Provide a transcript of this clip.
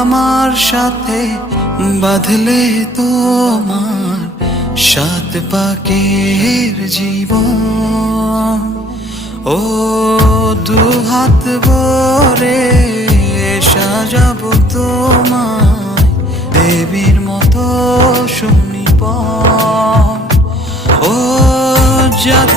আমার সাথে বাঁধলে তোমার সাত পাকের জীবন। ও দুহাত ভরে সাজাবো তোমায় দেবীর মতো সুনিপন। ও জাত